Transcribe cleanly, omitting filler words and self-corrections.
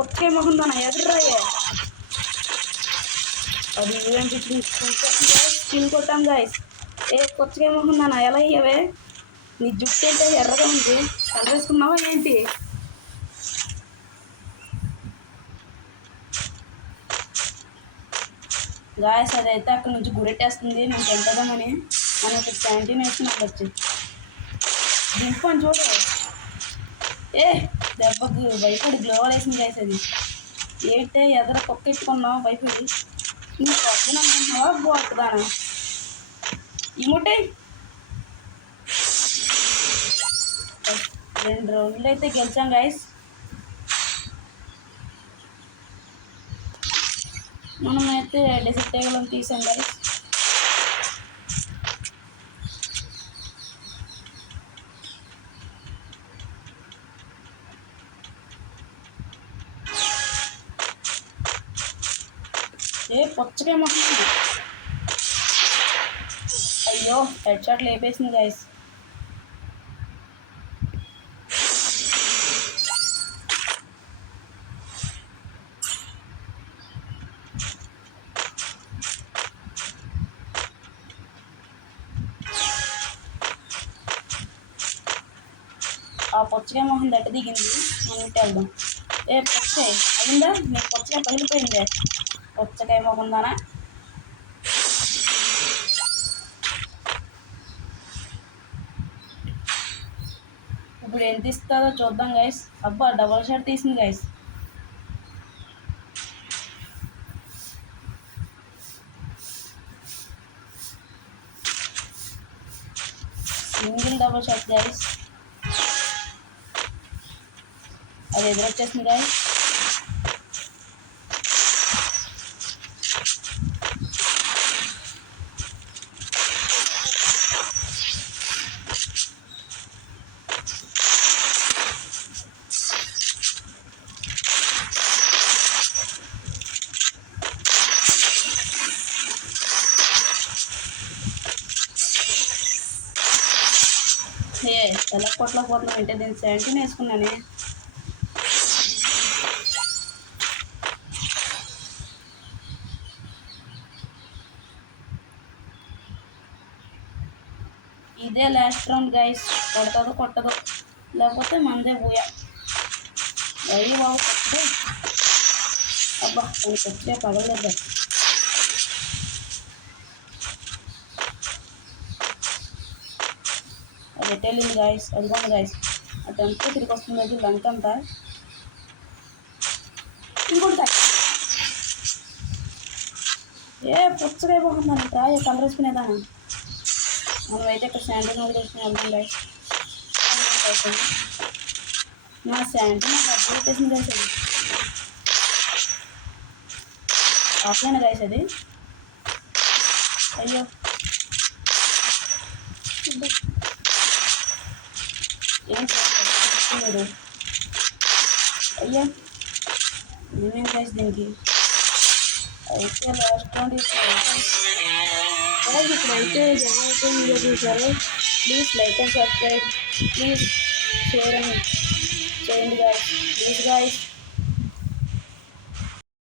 కొచ్చే మొహం దాన ఎదురాయే అది ఏంటి చిన్ కొట్టాం గాయస్. కొచ్చగా మొహం దాన ఎలా అయ్యావే? నీ జుట్టు ఏంటో ఎర్రగా ఉంది, కలర్ వేసుకున్నావా ఏంటి? గాయస్ అదైతే అక్కడ నుంచి గురెట్టేస్తుంది. నేను తింటదామని మనం ఒక క్యాంటీన్ వేసుకున్నాను వచ్చి దింపని చూడు. దెబ్బకు భయపడి గ్లోవల్ వేసింది గాయస్. అది ఏంటే ఎదర కుక్క ఎత్తుకున్నావు భయపడి. నువ్వు పక్కన అనుకుంటున్నావా బాగుంటుందానా? ఇముటే 2 రౌండ్లు అయితే గెలిచాం గాయస్. మనమైతే డెసిట్ టేబుల్ తీసాం గాయస్. పొచ్చగా మొహం. అయ్యో హెడ్ షాట్ లేపేసింది గాయస్. ఆ పొచ్చగా మొహం దట్ట దిగింది. మనం ఇటు వెళ్దాం. పొచ్చకాయ అయిందా? నీకు పొచ్చకాయ పగిలిపోయిందే. పొచ్చకాయ మొహం దానా? ఇప్పుడు ఎంత ఇస్తుందో చూద్దాం గైస్. అబ్బా డబల్ షాట్ తీసింది guys. Single double shot guys. అది ఎదురొచ్చేసింది గైస్. ఎలా కొట్టలేకపోతున్నాం అంటే నేను 17 వేసుకున్నానే. ఇదే లాస్ట్ రౌండ్ గైస్. కొట్టదో లేకపోతే మందే పోయా. అయ్యి బాబు కొట్టదే. అబ్బా నేను కొట్టే పగలేదు. అది ఎట్టెళ్ళింది గాయస్. అదిగోండి గాయస్, అదంతా తిరిగి వస్తుంది. అది లంక్ అంతా ఇంకొంటా. పుచ్చగా అయిపోతున్నాను రాయ కలర్ వేసుకునేదాన్ని. మనమైతే ఇక్కడ శాండీ వదిలేసుకుని వెళ్తాం గాయస్. నా శాండీ నాకు డబ్బులు పెట్టేసింది గాయస్. అది ఆఫ్లైన్ గాయస్. అది అయ్యో ఏం మీరు అయ్యా ఏమేం గైస్ దీనికి. అయితే లాస్ట్ రౌండ్ ఇప్పుడైతే ఎవరైతే వీడియో చూసారో please like and subscribe, please share and చేయండి గాయస్. Please guys.